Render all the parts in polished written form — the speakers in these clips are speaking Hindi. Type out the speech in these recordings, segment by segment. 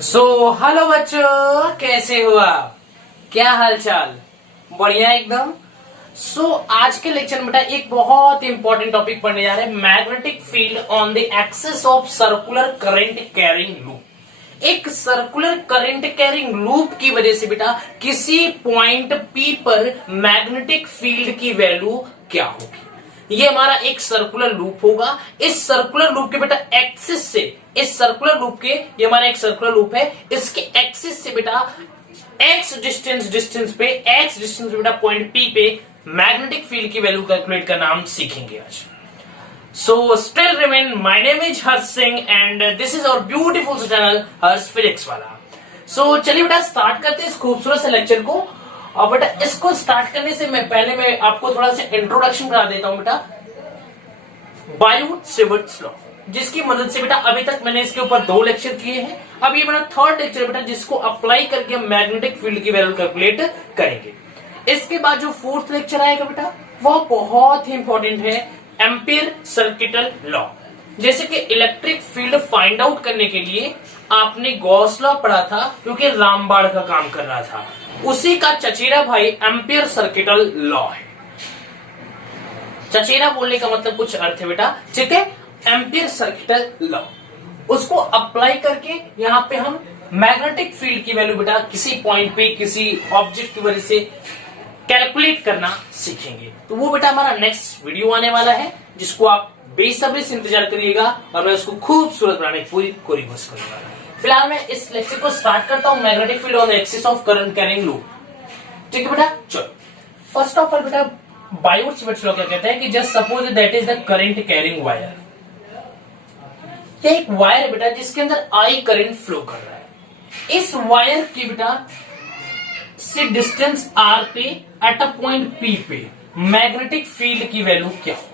हेलो बच्चों, कैसे हो आप? क्या हाल चाल? बढ़िया एकदम। आज के लेक्चर में बेटा एक बहुत इंपॉर्टेंट टॉपिक पढ़ने जा रहे हैं, magnetic field on the axis of circular current carrying loop. एक सर्कुलर करंट कैरिंग लूप की वजह से बेटा किसी पॉइंट P पर मैग्नेटिक फील्ड की वैल्यू क्या होगी। ये हमारा एक सर्कुलर लूप होगा। इस सर्कुलर लूप के बेटा एक्सिस से, इस सर्कुलर लूप के, ये हमारा एक सर्कुलर लूप है, इसके एक्सिस से बेटा एक्स डिस्टेंस पे बेटा पॉइंट P पे मैग्नेटिक फील्ड की वैल्यू कैलकुलेट करना हम सीखेंगे आज। Still remain, my name is Harsh Singh and this is our beautiful channel Harsh physics वाला। चलिए बेटा स्टार्ट करते हैं इस खूबसूरत से लेक्चर को। और बेटा इसको स्टार्ट करने से मैं आपको थोड़ा सा इंट्रोडक्शन करा देता हूं बेटा, बायोट-सेवर्ट्स लॉ, जिसकी मदद से बेटा अभी तक मैंने इसके ऊपर 2 लेक्चर किए हैं। अब ये मेरा 3rd लेक्चर बेटा, जिसको अप्लाई करके हम मैग्नेटिक फील्ड की वैल्यू कैलकुलेट करेंगे। इसके बाद जो 4th लेक्चर आएगा बेटा वह बहुत ही इंपॉर्टेंट है, एम्पीयर सर्किटल लॉ। जैसे कि इलेक्ट्रिक फील्ड फाइंड आउट करने के लिए आपने गॉस लॉ पढ़ा था, क्योंकि रामबाण का काम कर रहा था, उसी का चचेरा भाई एम्पीयर सर्किटल लॉ है। चचेरा बोलने का मतलब कुछ अर्थ है बेटा, ठीक है। एम्पीयर सर्किटल लॉ, उसको अप्लाई करके यहाँ पे हम मैग्नेटिक फील्ड की वैल्यू बेटा किसी पॉइंट पे किसी ऑब्जेक्ट की वजह से कैलकुलेट करना सीखेंगे। तो वो बेटा हमारा नेक्स्ट वीडियो आने वाला है, जिसको आप बेसब्री से इंतजार करिएगा और मैं उसको खूबसूरत बनाने की पूरी कोशिश करूंगा। फिलहाल मैं इस लेक्चर को स्टार्ट करता हूं, magnetic field on the axis of current carrying loop. ठीक है बेटा, चलो फर्स्ट ऑफ ऑल बेटा बायोट-सेवर्ट्स लॉ क्या कहता है कि just suppose that is the current carrying wire. ये एक वायर है बेटा जिसके अंदर आई करंट फ्लो कर रहा है। इस वायर की बेटा से डिस्टेंस r पे एट अ पॉइंट P पे मैग्नेटिक फील्ड की वैल्यू क्या होगी?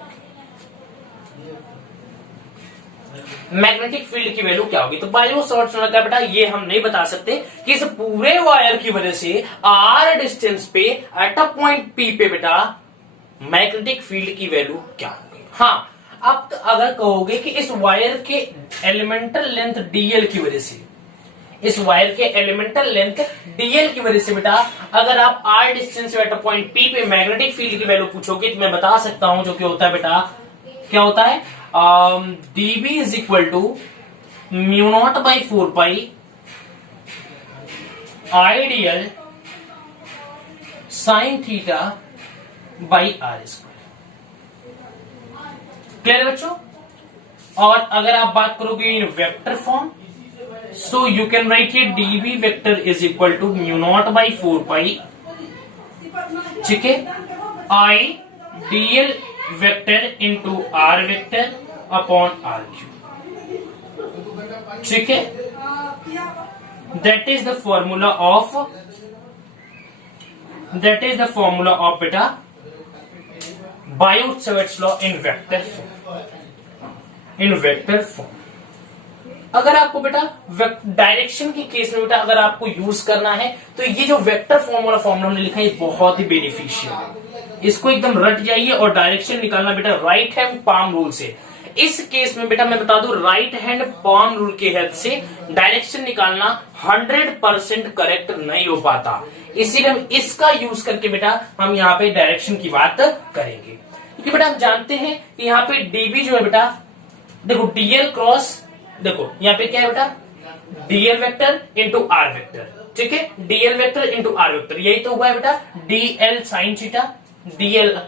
मैग्नेटिक फील्ड की वैल्यू क्या होगी? तो बायोट-सेवर्ट्स लॉ का बेटा ये हम नहीं बता सकते कि इस पूरे वायर की वजह से r डिस्टेंस पे एट अ पॉइंट P पे बेटा मैग्नेटिक फील्ड की वैल्यू क्या होगी। हाँ, आप तो अगर कहोगे कि इस वायर के एलिमेंटल लेंथ dl की वजह से, इस वायर के एलिमेंटल लेंथ dl की वजह से बेटा अगर आप r distance at a point P पे मैग्नेटिक फील्ड की वैल्यू पूछोगे तो मैं बता सकता हूं, जो कि होता है बेटा, क्या होता है, dB is equal to μ0 by 4 pi I dl sine theta by r square. Clear है बच्चों? और अगर आप बात करोगे in vector form, so you can write here dB vector is equal to μ0 by 4 pi, ठीक है, I dl vector into r vector upon r cube, ठीक है। That is the formula of बेटा Biot Savart's law in vector form. अगर आपको बेटा डायरेक्शन के केस में बेटा अगर आपको यूज करना है तो ये जो वेक्टर फॉर्मूला हमने लिखा है बहुत ही बेनिफिशियल है। इसको एकदम रट जाइए और डायरेक्शन निकालना बेटा राइट हैंड पाम रूल से। इस केस में बेटा मैं बता दूं, राइट हैंड पाम रूल के हेल्प से डायरेक्शन निकालना 100% करेक्ट नहीं हो पाता, इसीलिए हम इसका यूज करके बेटा हम यहाँ पे डायरेक्शन की बात करेंगे। क्योंकि बेटा हम जानते हैं कि यहाँ पे dB जो है बेटा, देखो dl क्रॉस, देखो यहाँ पे क्या है बेटा, dl vector into r vector, ठीक है, dl vector into r vector, यही तो हुआ है बेटा dl sine theta, dl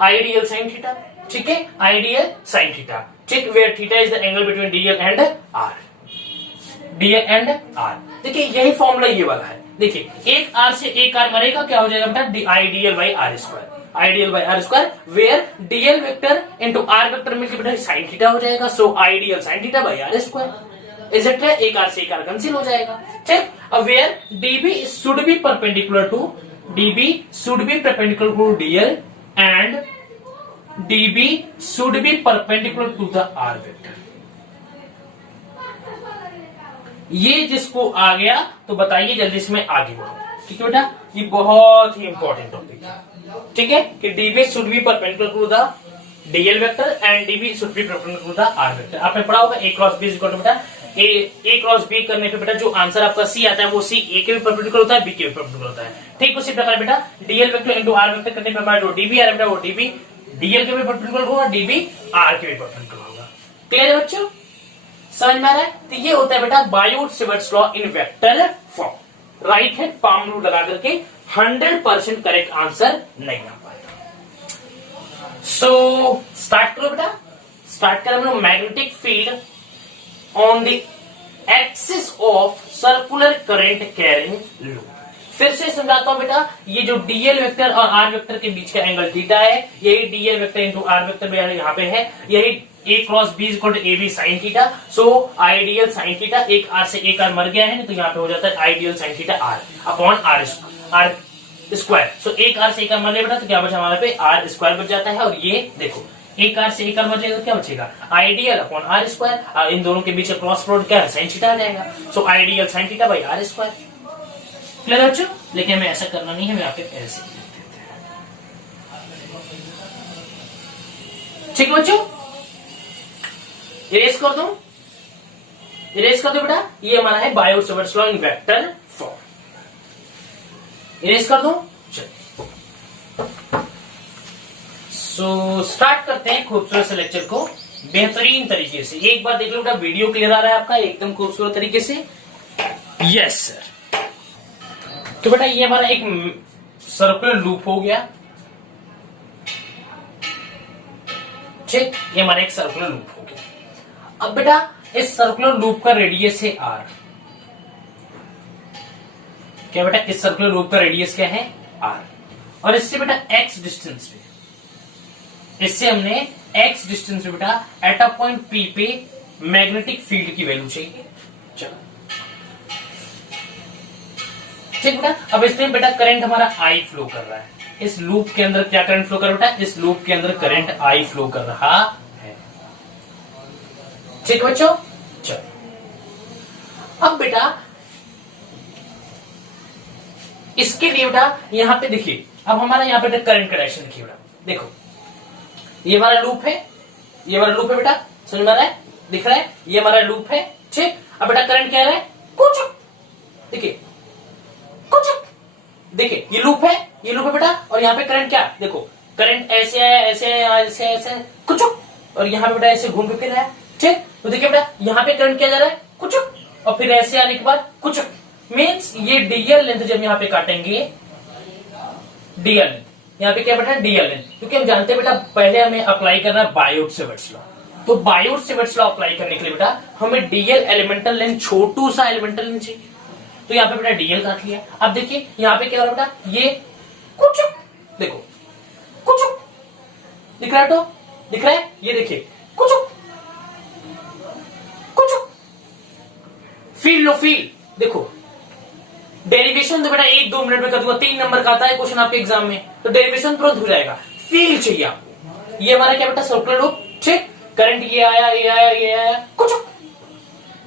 I dl sine theta, ठीक है, आइडियल साइन थीटा, ठीक, where theta is the angle between dl and r, dl and r। देखिए यही फॉर्मूला ये वाला है। देखिए एक r से एक r मरेगा, क्या हो जाएगा बेटा, I dl by r square, I dl by r square, where dl vector into r vector मिलकर बेटा साइन थीटा हो जाएगा, so I dl sine theta by r square, इजेक्ट्रा एक r से एक r कैंसिल हो जाएगा, ठीक। अब where dB should be perpendicular to dl and dB should be perpendicular to the r vector। ये जिसको आ गया तो बताइए जल्दी से मैं आगे बढ़ूं, ठीक है बेटा, ये बहुत ही इंपॉर्टेंट टॉपिक है, ठीक है, कि dB should be perpendicular to the dl vector and dB should be perpendicular to the r vector. आपने पढ़ा होगा a cross b equal to बेटा ए क्रॉस बी करने पे बेटा जो आंसर आपका सी आता है वो सी ए के भी परपेंडिकुलर होता है, बी के भी परपेंडिकुलर होता है। ठीक उसी प्रकार बेटा dl vector into r vector करने पे हमारा जो डीबी आ रहा है बेटा वो डीबी डीएल के भी परपेंडिकुलर होगा, डीबी आर के भी परपेंडिकुलर होगा। क्लियर है बच्चों, समझ में आ रहा है? तो ये होता है बेटा Biot Savart's law in vector form. Right hand palm rule लगा करके 100% करेक्ट आंसर नहीं आ पाएगा। सो स्टार्ट करो बेटा, स्टार्ट करें magnetic field on the axis of circular current carrying loop. फिर से समझाता हूं बेटा, ये जो डीएल वेक्टर और आर वेक्टर के बीच का एंगल थीटा है, यही dl vector into r vector यहाँ पे है, यही A cross B equal to A B sine theta. So I dl sine theta, एक आर से एक आर मर गया है तो यहाँ पे हो जाता है I dl sine theta r upon r square. So एक आर से एक आर मर गया बेटा तो क्या बचा हमारे पे आर स्क्वायर बच जाता है। और ये देखो एक आर से एक आर बचेगा तो क्या बचेगा आइडियल अपॉन आर स्क्वायर, इन दोनों के बीच क्रॉस प्रोडक्ट क्या है साइन थीटा आ जाएगा। So I dl sine theta by r square. Clear बच्चों, लेकिन हमें ऐसा करना नहीं है, हमें आपके ऐसे लिख देते हैं। ठीक बच्चों, इरेज कर दो, इरेज कर दो बेटा, ये हमारा है Biot-Savart's law in vector form. Erase कर दो। सो स्टार्ट करते हैं खूबसूरत से लेक्चर को बेहतरीन तरीके से। एक बार देख लो बेटा, वीडियो क्लियर आ रहा है आपका एकदम खूबसूरत तरीके से? Yes sir. तो बेटा ये हमारा एक सर्कुलर लूप हो गया। ठीक, ये हमारा एक सर्कुलर लूप हो गया। अब बेटा इस सर्कुलर लूप का रेडियस है आर। क्या बेटा इस सर्कुलर लूप का रेडियस क्या है आर, और इससे बेटा एक्स डिस्टेंस पे, इससे हमने एक्स डिस्टेंस पे बेटा एट अ पॉइंट पी पे मैग्नेटिक फील्ड की वैल्यू चाहिए। चलो ठीक बेटा, अब इसमें बेटा करंट हमारा आई फ्लो कर रहा है। इस लूप के अंदर क्या करंट फ्लो कर रहा है बेटा? इस लूप के अंदर करंट आई फ्लो कर रहा है। ठीक बच्चों, चलो अब बेटा इसके लिए बेटा यहां पे देखिए, अब हमारा यहां पे करंट का डायरेक्शन देखिए बेटा, देखो ये हमारा लूप है, ये हमारा लूप है बेटा, समझ में आ रहा है? दिख रहा है? ये हमारा लूप है। ठीक, अब बेटा करंट क्या है कुछ, देखिए कुछ, देखिए ये लूप है, ये लूप है बेटा, और यहाँ पे करंट क्या देखो, करंट ऐसे आया, ऐसे आया, ऐसे ऐसे कुछ, और यहाँ पे बेटा ऐसे घूम के फिर रहा है। ठीक, तो देखिए बेटा यहाँ पे करंट क्या जा रहा है कुछ, और फिर ऐसे आने के बाद कुछ, मीन्स ये डीएल लेंथ जब यहाँ पे काटेंगे, डीएल लेंथ यहाँ पे क्या बेटा डीएल लेंथ, क्योंकि हम जानते हैं बेटा पहले हमें अप्लाई करना है बायोट-सेवर्ट्स लॉ। तो बायोट-सेवर्ट्स लॉ अप्लाई करने के लिए बेटा हमें डीएल एलिमेंटल लेंथ, छोटू सा एलिमेंटल लेंथ चाहिए। तो यहाँ पे बेटा डीएल काट लिया। अब देखिए यहाँ पे क्या हो रहा है बेटा, ये कुछ, देखो कुछ दिख रहा है, तो दिख रहा है, ये देखिए कुछ कुछ, फील लो फील, देखो डेरिवेशन तो बेटा 1-2 मिनट में कर दूंगा, 3 नंबर का आता है क्वेश्चन आपके एग्जाम में, तो डेरिवेशन तुरंत हो जाएगा। फील चाहिए आपको। ये हमारा क्या बेटा सर्कुलर लूप। ठीक, करंट ये आया, ये आया, ये आया कुछ,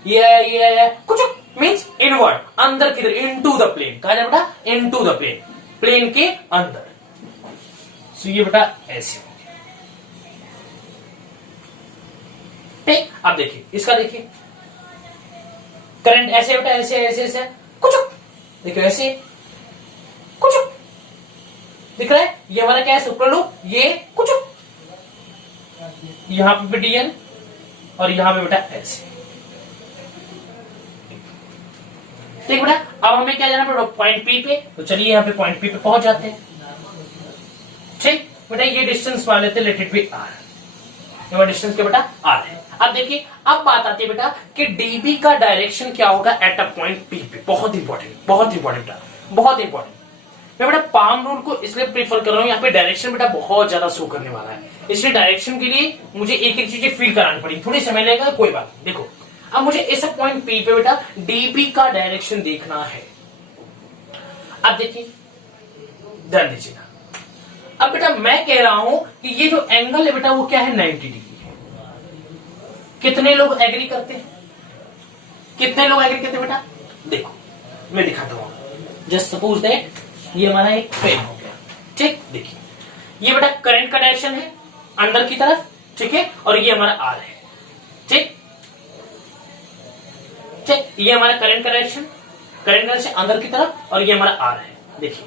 ये आया, ये आया कुछ, मीन्स इनवर्ड, अंदर किधर, इनटू द प्लेन, कहा जाए बेटा इनटू द प्लेन, प्लेन के अंदर। सो ये बेटा ऐसे हो गया। ठीक, अब देखिए इसका, देखिए करंट ऐसे बेटा, ऐसे ऐसे ऐसे कुछ, देखिए ऐसे कुछ दिख रहा है। ये हमारा क्या है सर्कुलर लूप, ये कुछ, यहां पे डीएल और यहां पे बेटा ऐसे। ठीक बेटा, अब हमें क्या जाना पड़ेगा पॉइंट पी पे, तो चलिए यहाँ पे पॉइंट पी पे पहुंच जाते हैं। ठीक बेटा, ये डिस्टेंस मान लेते हैं, लेट इट बी आर। ये डिस्टेंस क्या बेटा आर है। अब देखिए अब बात आती है बेटा कि डीबी का डायरेक्शन क्या होगा एट अ पॉइंट पी पे। बहुत इंपॉर्टेंट, बहुत इंपॉर्टेंट, बहुत इंपॉर्टेंट। मैं बेटा पाम रूल को इसलिए प्रीफर कर रहा हूं, यहाँ पे डायरेक्शन बेटा बहुत ज्यादा शो करने वाला है, इसलिए डायरेक्शन के लिए मुझे एक एक चीजें फील करानी पड़ेगी, थोड़ी समय लगेगा, कोई बात नहीं। देखो अब मुझे इस पॉइंट पी पे बेटा डीबी का डायरेक्शन देखना है। अब देखिए ध्यान दीजिएगा, अब बेटा मैं कह रहा हूं कि ये जो एंगल है बेटा वो क्या है 90 डिग्री है। कितने लोग एग्री करते हैं, कितने लोग एग्री करते हैं बेटा? देखो मैं दिखाता हूं, जस्ट सपोज दैट ये हमारा एक पेन हो गया। ठीक, देखिए ये बेटा करंट का डायरेक्शन है अंदर की तरफ, ठीक है, और ये हमारा आर है। ठीक, ठीक, ये हमारा करंट डायरेक्शन अंदर की तरफ, और ये हमारा आर है। देखिए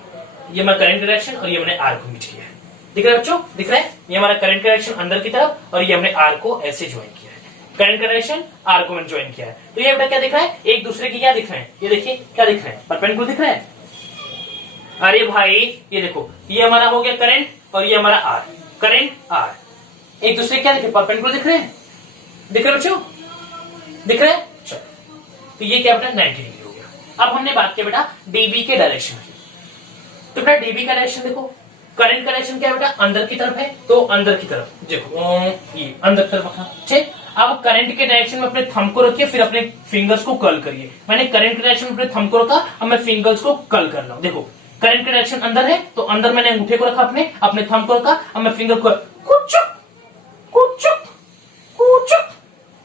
ये हमारा करंट डायरेक्शन और ये हमने आर को मीट किया है। दिख रहा है बच्चों, दिख रहा है, ये हमारा करंट डायरेक्शन अंदर की तरफ और ये हमने आर को ऐसे ज्वाइन किया है। करंट डायरेक्शन आर को मैंने ज्वाइन किया है, तो ये बेटा क्या दिख रहा है, एक दूसरे की क्या दिख रहे हैं, ये देखिए क्या दिख रहे हैं, परपेंडिकुलर दिख रहा है। अरे भाई ये देखो, ये हमारा हो गया करंट और ये हमारा आर, करंट आर एक दूसरे क्या दिखे, परपेंडिकुलर दिख रहे हैं। दिख रहे बच्चों, दिख रहे हैं। चलो, तो ये क्या बेटा 90 डिग्री हो गया। अब हमने बात किया बेटा डीबी के डायरेक्शन की, तो बेटा डीबी का डायरेक्शन देखो, करंट का डायरेक्शन क्या बेटा अंदर की तरफ है, तो अंदर की तरफ देखो, ये अंदर की तरफ रखा। ठीक, अब करंट के डायरेक्शन में अपने थंब को रखिए, फिर अपने फिंगर्स को कर्ल करिए। मैंने करंट के डायरेक्शन में अपने थंब को रखा, अब मैं फिंगर्स को कर्ल कर रहा हूं। देखो करंट का डायरेक्शन अंदर है, तो अंदर मैंने अंगूठे को रखा, अपने थंब को रखा, अब मैं फिंगर को कुचुक कुचुक कुचुक,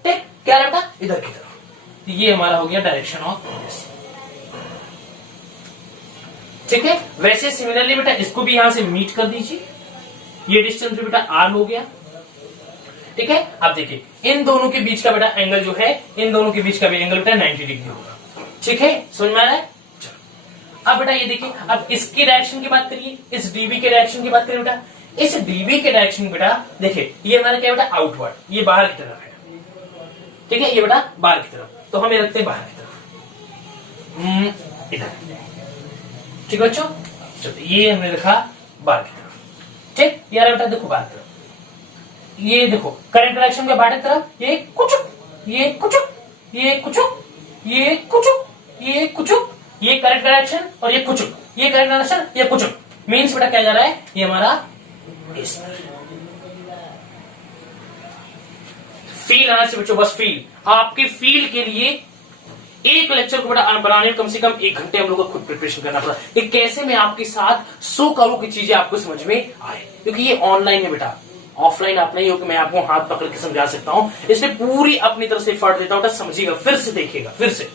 ठीक, क्या बेटा इधर की तरफ। ये हमारा हो गया डायरेक्शन ऑफ दिस। ठीक है, वैसे सिमिलरली बेटा इसको भी यहां से मीट कर दीजिए, ये डिस्टेंस भी बेटा आर हो गया। ठीक है, अब देखिए इन दोनों के बीच का बेटा एंगल जो है, इन दोनों के बीच का भी एंगल बेटा 90 डिग्री होगा। ठीक है, समझ में आ रहा है। अब बेटा ये देखिए, अब इसकी डायरेक्शन की बात करिए, इस डीबी के डायरेक्शन की बात करिए बेटा, इस डीबी के डायरेक्शन बेटा देखिए, ये हमारा क्या बेटा आउटवर्ड, ये बाहर की तरफ है। ठीक है, ये बेटा बाहर की तरफ, तो हम ये रखते हैं बाहर की तरफ, इधर। ठीक है बच्चों, चलो ये हमने रखा बाहर की तरफ। ठीक, यार बेटा देखो बाहर की तरफ, ये देखो करंट डायरेक्शन के बाहर की तरफ, ये कुचुक ये कुचुक ये कुचुक ये कुचुक ये कुचुक, ये करंट डायरेक्शन और ये कुचुक, ये करंट डायरेक्शन ये कुचुक, मीन्स बेटा क्या जा रहा है, ये हमारा इस फील आना चाहिए बच्चों, बस फील। आपके फील के लिए एक लेक्चर को बेटा बनाने में कम से कम 1 घंटे हम लोग को खुद प्रिपरेशन करना पड़ा कि कैसे मैं आपके साथ 100 करोड़ की चीजें आपको समझ में आए, क्योंकि ये ऑनलाइन है बेटा, ऑफलाइन आप नहीं हो कि मैं आपको हाथ पकड़ के समझा सकता हूं। इसलिए पूरी अपनी तरफ से एफर्ट देता हूं, समझिएगा, फिर से देखिएगा। फिर से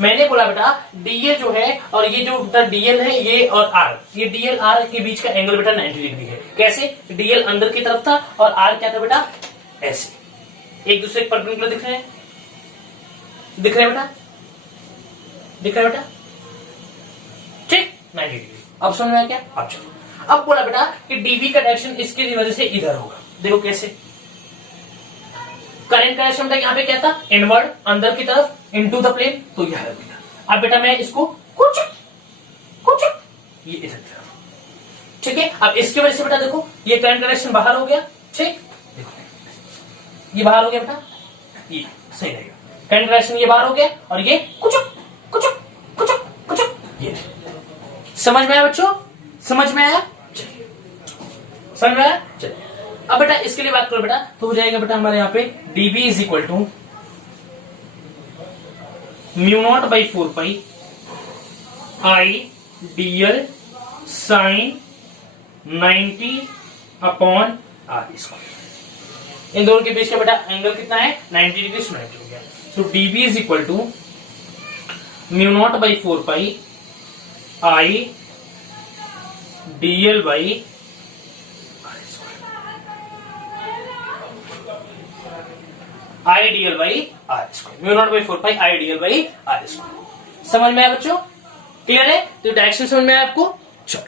मैंने बोला बेटा डीएल जो है और ये जो डीएल है, ये और आर, ये डीएल आर के बीच का एंगल बेटा 90 डिग्री है। कैसे, डीएल अंदर की तरफ था और आर क्या था बेटा, ऐसे एक दूसरे के परपेंडिकुलर दिख रहे हैं। दिख रहे हैं बेटा, दिख रहा है बेटा, ठीक 90 डिग्री। अब समझ में आया क्या। अब चलो, अब बोला बेटा कि डीबी का डायरेक्शन इसकी वजह से इधर होगा। देखो कैसे, करंट का डायरेक्शन यहाँ पे क्या था, इनवर्ड अंदर की तरफ इनटू द प्लेन, तो यह है बेटा। अब बेटा मैं इसको कुछ ये इधर की तरफ। ठीक है, अब इसकी वजह से बेटा देखो ये करंट डायरेक्शन बाहर हो गया। ठीक, देखो ये बाहर हो गया बेटा, ये सही रहेगा, करंट डायरेक्शन ये बाहर हो गया और ये कुछ ये। समझ में आया बच्चों, समझ में आया, समझ में आया। चलिए अब बेटा इसके लिए बात करो बेटा, तो हो जाएगा बेटा हमारे यहाँ पे dB is equal to μ0/4π I dl sin 90/r²। इन दोनों के बीच का बेटा एंगल कितना है, 90 डिग्री से 90 हो गया। तो dB is equal to μ0/4π I dl by I dl by r square, μ0/4π I dl by r square. समझ में आया बच्चों, क्लियर है। तो डायरेक्शन समझ में आया आपको। चलो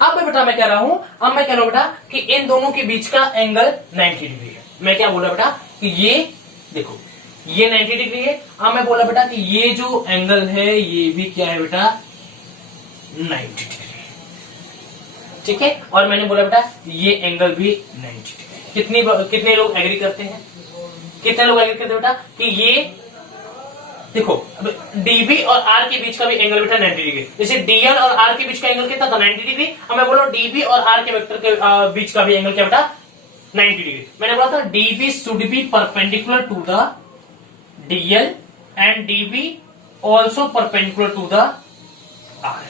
अब बेटा मैं कह रहा हूं, अब मैं कह रहा हूं बेटा कि इन दोनों के बीच का एंगल 90 डिग्री है। मैं क्या बोला बेटा कि ये देखो ये 90 डिग्री है। अब मैं बोला बेटा कि ये जो एंगल है ये भी क्या है बेटा 90 डिग्री, ठीक है। और मैंने बोला बेटा ये एंगल भी 90 डिग्री। कितने लोग एग्री करते हैं, कितने लोग एग्री करते हैं बेटा कि ये देखो डीबी और आर के बीच का भी एंगल बेटा 90 डिग्री। जैसे डीएल और आर के बीच का एंगल कितना था 90 डिग्री। अब मैं बोला डीबी और आर के वेक्टर के बीच का भी एंगल क्या बेटा 90 डिग्री। मैंने बोला था dB should be perpendicular to the dl and dB also perpendicular to the r.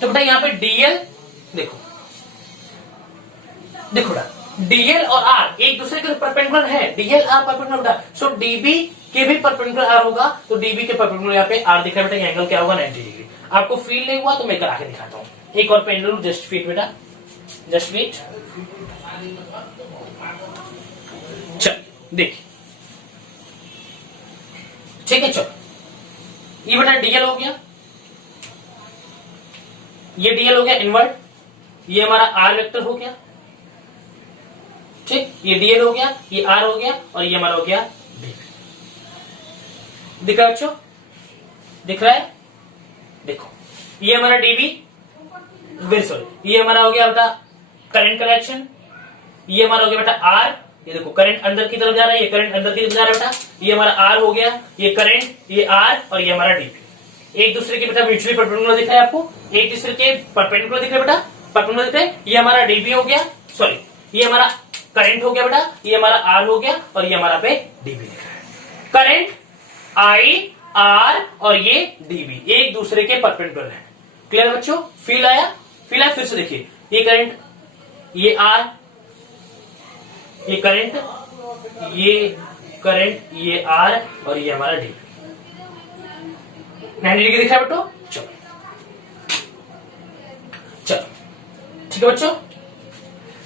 तो बेटा यहां पे डीएल देखो बेटा डीएल और आर एक दूसरे के परपेंडिकुलर है, DL are perpendicular, so dB के भी परपेंडिकुलर आर होगा, तो डीबी के परपेंडिकुलर यहाँ पे आर दिख रहा है बेटा, एंगल क्या होगा 90 डिग्री। आपको फील नहीं हुआ तो मैं करा के दिखाता हूँ। एक और पेन लूं, जस्ट फीट बेटा, जस्ट फीट। चल देखिए ठीक है, चलो ये बेटा डीएल हो गया, ये डीएल हो गया इनवर्ट, ये हमारा आर वेक्टर हो गया, ठीक, ये डीएल हो गया, ये आर हो गया और ये हमारा हो गया डी। दिख रहा है बच्चों, दिख रहा है, देखो ये हमारा डीबी, वेरी सॉरी, ये हमारा हो गया बेटा करंट कलेक्शन, ये हमारा हो गया बेटा आर, ये देखो करंट अंदर की तरफ जा रहा है, ये करंट अंदर की तरफ जा रहा है बेटा, ये हमारा आर हो गया, ये करंट, ये आर और ये हमारा डीबी। एक दूसरे के बेटा म्यूचुअली परपेंडिकुलर दिख रहा है आपको, एक दूसरे के परपेंडिकुलर दिख रहे बेटा, परपेंडिकुलर दिख रहे, ये हमारा डीबी हो गया, सॉरी ये हमारा करंट हो गया बेटा, ये हमारा आर हो गया और ये हमारा पे डीबी दिख रहा है। करंट आई आर और ये डीबी एक दूसरे के परपेंडिकुलर है। क्लियर बच्चों, फील आया, फील आया, फिर से देखिए ये करंट, ये आर, ये करंट, ये आर और ये हमारा डीबी 90 डिग्री दिख रहा है बेटो। चलो चलो ठीक है बच्चों,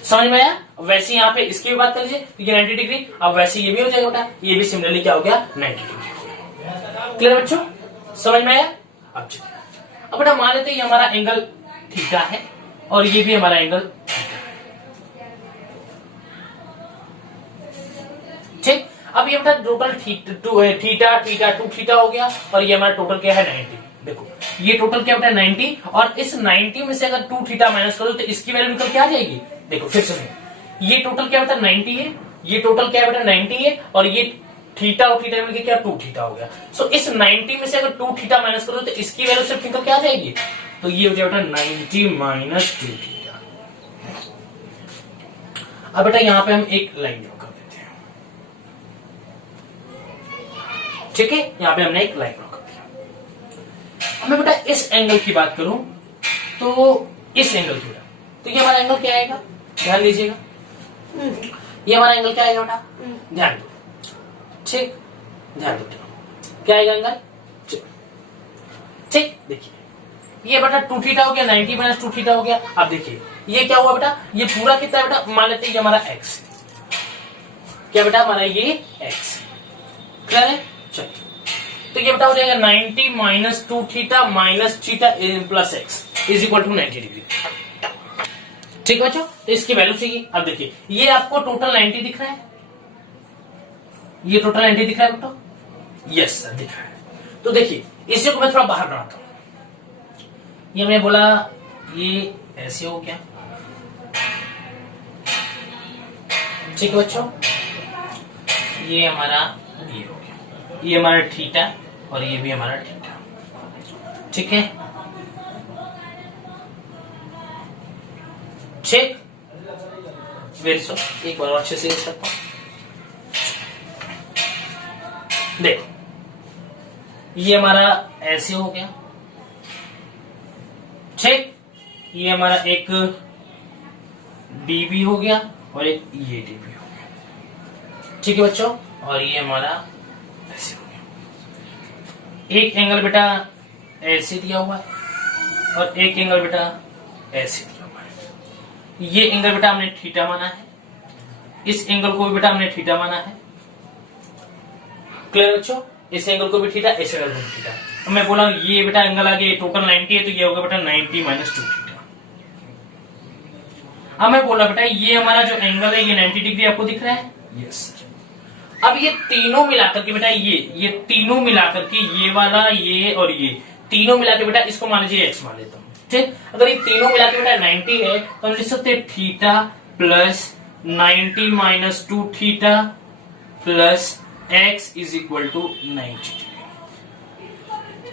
समझ में आया। वैसे यहाँ पे इसकी भी बात कर लीजिए, ये 90 डिग्री, अब वैसे ये भी हो जाएगा बेटा, ये भी सिमिलरली क्या हो गया 90 डिग्री। क्लियर बच्चों, समझ में आया। अब चलिए, अब बेटा मान लेते हैं ये हमारा एंगल थीटा है और ये भी हमारा एंगल थीटा है, ठीक। अब ये बेटा टोटल थीटा थीटा 2 थीटा हो गया और ये हमारा टोटल क्या है 90। देखो ये टोटल क्या बेटा 90 और इस 90 में से अगर 2 थीटा माइनस करो तो इसकी वैल्यू निकल क्या आ जाएगी। देखो फिर से ये टोटल क्या बेटा 90 है, ये टोटल क्या बेटा 90 है और ये थीटा और थीटा मिलकर क्या 2 थीटा हो गया। सो इस 90 में से अगर 2 थीटा माइनस करो तो इसकी वैल्यू सिर्फ निकल क्या आ जाएगी, तो ये हो जाएगा 90 माइनस 2 थीटा। अब बेटा यहां पे हम एक लाइन ड्रॉ कर देते हैं, ठीक है, यहां पे हमने एक लाइन ड्रॉ कर दिया। अब मैं बेटा इस एंगल की बात करूं तो इस एंगल की, तो ये हमारा एंगल क्या आएगा, ध्यान दीजिएगा, ये हमारा एंगल क्या आएगा बेटा, ध्यान दो, ठीक, ध्यान दो क्या आएगा एंगल, ठीक। देखिए ये बेटा 2 थीटा हो गया, 90 माइनस 2 थीटा हो गया। अब देखिए ये क्या हुआ बेटा, ये पूरा कितना है बेटा, मान लेते हैं ये हमारा एक्स, क्या बेटा हमारा ये एक्स, क्लियर है। चलिए तो ये बेटा हो जाएगा 90 minus 2 theta minus theta plus x is equal to 90 degree, ठीक बच्चों। तो इसकी वैल्यू चाहिए। अब देखिए ये आपको टोटल 90 दिख रहा है, ये टोटल 90 दिख रहा है बेटा, यस सर दिख रहा है। तो देखिए इसे को मैं थोड़ा बाहर बनाता हूं, ये मैं बोला ये ऐसे हो गया, ठीक है बच्चों, ये हमारा ये हो गया, ये हमारा थीटा और ये भी हमारा थीटा, ठीक है, ठीक। वेरी सो, एक बार अच्छे से देख सकता हूं, देखो ये हमारा ऐसे हो गया, ठीक, ये हमारा एक डीबी हो गया और एक ये डीबी हो गया, ठीक है बच्चों, और ये हमारा ऐसे हो गया। एक एंगल बेटा ऐसे दिया हुआ है और एक एंगल बेटा ऐसे दिया हुआ है। ये एंगल बेटा हमने थीटा माना है, इस एंगल को भी बेटा हमने थीटा माना है, क्लियर बच्चों, इस एंगल को भी थीटा, इस एंगल को भी थीटा। अब मैं बोला ये बेटा एंगल आगे टोटल 90 है तो ये होगा बेटा 90 माइनस 2 थीटा। अब मैं बोला बेटा ये हमारा जो एंगल है ये 90 डिग्री आपको दिख रहा है, यस सर। अब ये तीनों मिलाकर के बेटा ये तीनों मिलाकर के ये वाला ये और ये तीनों मिलाकर बेटा इसको मान लीजिए एक्स मान लेता हूं, ठीक। अगर ये तीनों मिलाकर बेटा 90 है तो हम लिख सकते हैं theta plus 90 minus 2 theta plus x is equal to 90,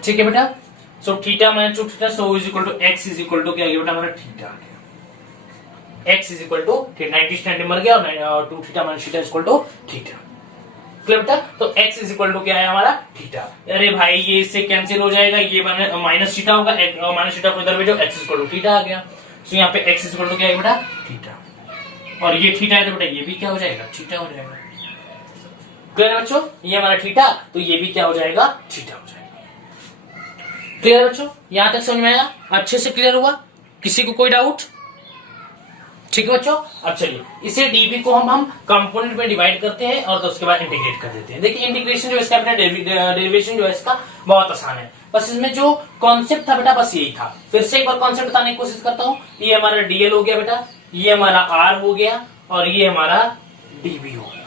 ठीक है बेटा। So theta minus 2 theta so is equal to x is equal to क्या गया बेटा हमारा थीटा आ गया, x is equal to 90 standard मर गया और 2 theta minus theta is equal to theta, clear बेटा। तो एक्स इज इक्वल टू क्या है हमारा थीटा। अरे भाई ये इससे कैंसिल हो जाएगा, ये माइनस थीटा होगा, माइनस थीटा को इधर भेजो, x is equal to theta आ गया। सो यहाँ पे एक्स इज इक्वल टू क्या है बेटा थीटा, और ये थीटा है तो बेटा ये भी क्या हो जाएगा थीटा हो जाएगा, क्लियर है बच्चों। ये हमारा थीटा तो ये भी क्या हो जाएगा थीटा हो जाएगा, क्लियर बच्चों। यहां तक समझ में आया, अच्छे से क्लियर हुआ, किसी को कोई डाउट, ठीक है बच्चों। अब चलिए इसे डीबी को हम कंपोनेंट में डिवाइड करते हैं और तो उसके बाद इंटीग्रेट कर देते हैं। देखिए इंटीग्रेशन जो है इसका, डेरिवेशन जो है इसका बहुत आसान है, बस इसमें जो कॉन्सेप्ट था बेटा बस यही था। फिर से एक बार कॉन्सेप्ट बताने की कोशिश करता हूँ। ये हमारा डीएल हो गया बेटा, ये हमारा आर हो गया और ये हमारा डीबी हो गया।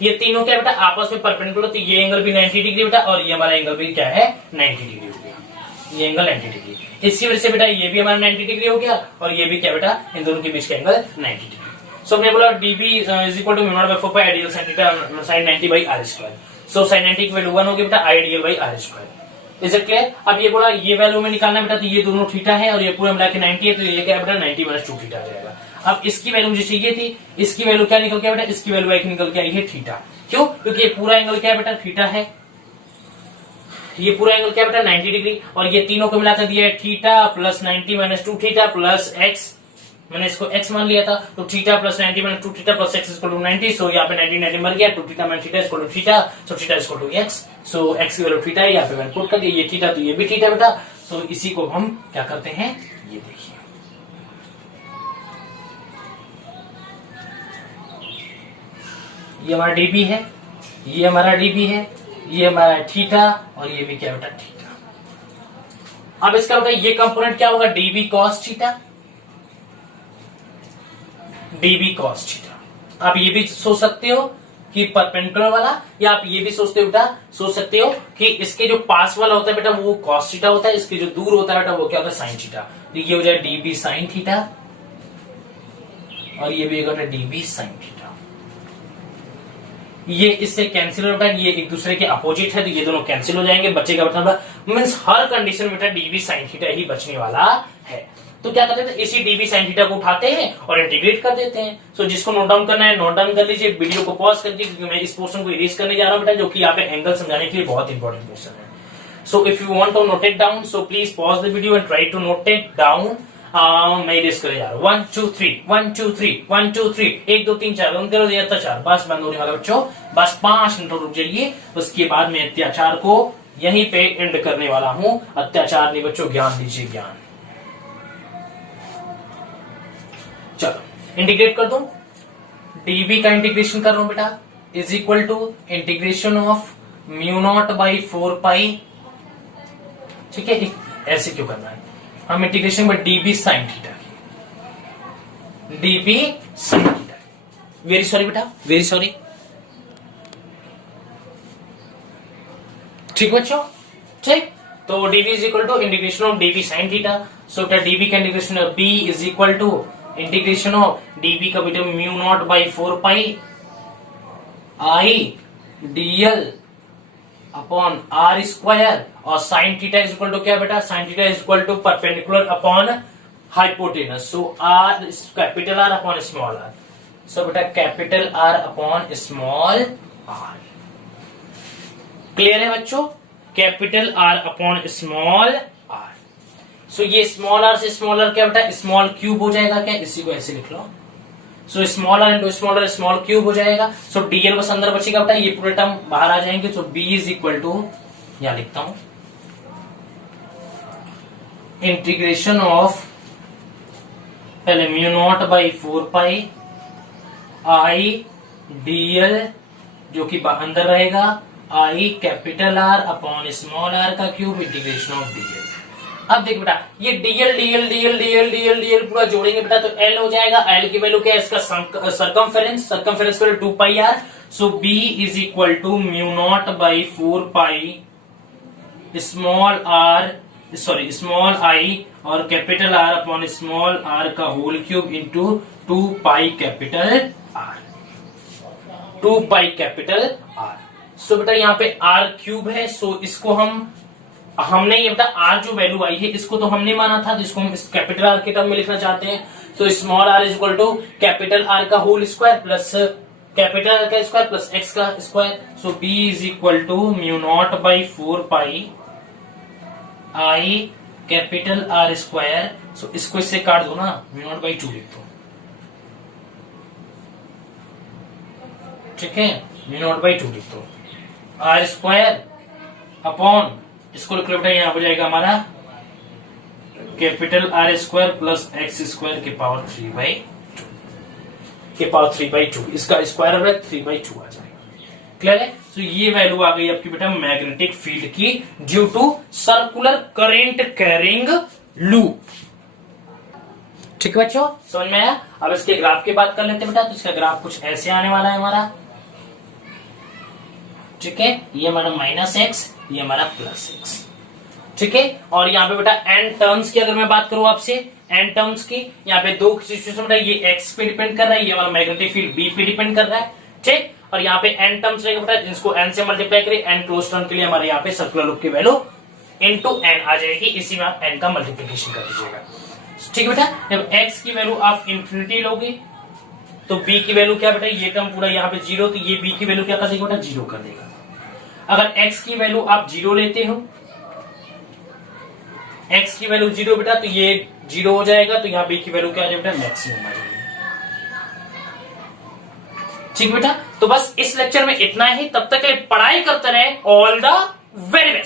ये तीनों क्या बेटा आपस में परपेंडिकुलर, तो ये एंगल भी 90 डिग्री बेटा और ये हमारा एंगल भी क्या है 90 डिग्री हो गया। ये एंगल 90 डिग्री, इसकी वजह से बेटा ये भी हमारा 90 डिग्री हो गया और ये भी क्या बेटा इन दोनों के बीच का एंगल 90 डिग्री। सो हमने बोला dB is equal to mu naught by 4 pi I dl sin theta sin 90 by r square. So sin 90 की वैल्यू 1 होगी बेटा I dl by r square. Is it clear? अब ये बोला ये वैल्यू में निकालना बेटा, तो ये दोनों थीटा है और ये पूरा मिला के 90 है, तो ये क्या है बेटा 90 माइनस 2 थीटा आ जाएगा। अब इसकी वैल्यू मुझे चाहिए थी, इसकी वैल्यू क्या निकल के बेटा, इसकी वैल्यू एक निकल के आई है थीटा। क्यों? क्योंकि ये पूरा एंगल क्या है बेटा थीटा है, ये पूरा एंगल क्या बेटा 90 डिग्री और ये तीनों को मिलाकर दिया है theta plus 90 minus 2 theta plus x, मैंने इसको x मान लिया था, तो theta plus 90 minus 2 theta plus x equal to 90। So यहाँ पे 90 90 मर गया, 2 theta minus theta equal to theta, so theta equal to x। So x की वैल्यू थीटा है, यहाँ पे मैंने पुट कर दिया, ये थीटा तो ये भी थीटा बेटा। सो इसी को हम क्या करते हैं, ये देखिए ये हमारा dB है, ये हमारा dB है, ये हमारा थीटा और ये भी क्या बेटा थीटा। अब इसका बेटा ये कंपोनेंट क्या होगा dB cos theta, dB cos theta. आप ये भी सोच सकते हो कि परपेंडिकुलर वाला, या आप ये भी सोचते हो बेटा सोच सकते हो कि इसके जो पास वाला होता है बेटा वो cos थीटा होता है, इसके जो दूर होता है बेटा वो क्या होता है sin थीटा। तो ये हो जाए dB sin थीटा और ये भी होगा dB sin थीटा। ये इससे कैंसिल होता है, ये एक दूसरे के अपोजिट है तो ये दोनों कैंसिल हो जाएंगे, बचेगा मतलब मींस हर कंडीशन में बेटा dB sin थीटा ही बचने वाला है। तो क्या करते हैं, इसी dB sin थीटा को उठाते हैं और इंटीग्रेट कर देते हैं। सो जिसको नोट डाउन करना है नोट डाउन कर लीजिए, वीडियो को पॉज कर दीजिए क्योंकि मैं इस पोर्शन को इरेज करने जा रहा हूं बेटा, जो कि यहाँ पे एंगल समझाने के लिए बहुत इंपॉर्टेंट पोर्शन है। So if you want to note it down so please pause the video and try to note it down. मैं इरेज करने जा रहा हूँ 1 2 3 1 2 3 1 2 3 1 2 3 4 4 बस बंद होने वाला बच्चों, बस 5 मिनट रुक जाइए, उसके बाद मैं अत्याचार को यहीं पे एंड करने वाला हूं। अत्याचार नहीं बच्चों, ज्ञान दीजिए ज्ञान। चलो इंटीग्रेट कर दूं, dB का इंटीग्रेशन कर रहा हूं बेटा is equal to integration of mu not by 4 pi. ठीक है, ऐसे क्यों करना है, हम इंटीग्रेशन में dB sin थीटा की, dB sin theta. Very sorry बेटा, वेरी सॉरी। ठीक बच्चों, ठीक। तो dB is equal to integration of dB sin theta. So बेटा dB का integration b is equal to integration of dB का बेटा mu not by 4 pi I dl upon r square और sine theta is equal to क्या बेटा, sine theta is equal to perpendicular upon hypotenuse. So R capital R upon small r. So बेटा capital R upon small r. Clear है बच्चों, capital R upon small r. So ये स्मॉल आर से स्मॉल आर क्या बेटा स्मॉल क्यूब हो जाएगा क्या, इसी को ऐसे लिख लो। So small r into small cube हो जाएगा। सो डीएल बस अंदर बचेगा बेटा, ये पूरे टर्म बाहर आ जाएंगे। So B is equal to, यहां लिखता हूं इंटीग्रेशन ऑफ पहले mu not by 4 pi I dl जो कि अंदर रहेगा I capital R upon small r का क्यूब इंटीग्रेशन ऑफ डीएल। अब देख बेटा ये dl dl dl dl dl dl पूरा जोड़ेंगे बेटा तो एल हो जाएगा। एल की वैल्यू क्या है, इसका circumference, circumference value 2 pi r. So B is equal to mu not by 4 pi small r, sorry small I और capital R upon small r का whole cube into 2 pi capital R, 2 pi capital R. So बेटा यहाँ पे आर क्यूब है, सो इसको हमने ये बेटा आर जो वैल्यू आई है इसको तो हमने माना था, तो इसको हम इस कैपिटल आर के टर्म में लिखना चाहते हैं। तो small r is equal to capital R का whole square plus capital R का स्क्वायर प्लस एक्स का square. So B is equal to mu not by 4 pi I capital R square. So इसको इससे काट दो ना, म्यू नॉट बाई 2 लिख दो। ठीक है, म्यू नॉट बाई 2 लिख दो, आर स्क्वायर अपॉन इसको लिख लो बेटा, यहां हो जाएगा हमारा capital R square plus x square के पावर 3/2 इसका स्क्वायर हो रहा है 3/2 आ जाएगा। क्लियर है? तो ये वैल्यू आ गई आपकी बेटा मैग्नेटिक फील्ड की due to circular current carrying loop. ठीक है बच्चों, समझ में आया? अब इसके ग्राफ की बात कर लेते हैं बेटा। तो इसका ग्राफ कुछ ऐसे आने वाला है हमारा। ठीक है, ये हमारा -x, ये हमारा +x। ठीक है, और यहाँ पे बेटा n टर्म्स की अगर मैं बात करूं आपसे, n टर्म्स की, यहाँ पे दो सिचुएशन बेटा, ये x पे डिपेंड कर रहा है, ये हमारा मैग्नेटिक फील्ड b पे डिपेंड कर रहा है। ठीक, और यहाँ पे n टर्म्स रहेगा बेटा, जिसको n से मल्टीप्लाई करें, n क्लोज टर्म के लिए हमारे यहाँ पे सर्कुलर लूप की वैल्यू इनटू n आ जाएगी। इसी में आप n का मल्टीप्लीकेशन कर दीजिएगा। ठीक है बेटा, जब x की वैल्यू आप इंफिनिटी लोगे तो b की वैल्यू क्या बेटा, ये टर्म पूरा यहाँ पे 0, तो ये b की वैल्यू क्या कर देगा बेटा, 0 कर देगा। अगर x की वैल्यू आप 0 लेते हो, x की वैल्यू 0 बेटा, तो ये 0 हो जाएगा, तो यहाँ b की वैल्यू क्या आ जाएगा बेटा, मैक्सिमम आ जाएगी। ठीक बेटा, तो बस इस लेक्चर में इतना ही। तब तक के लिए पढ़ाई करते रहे। All the very best.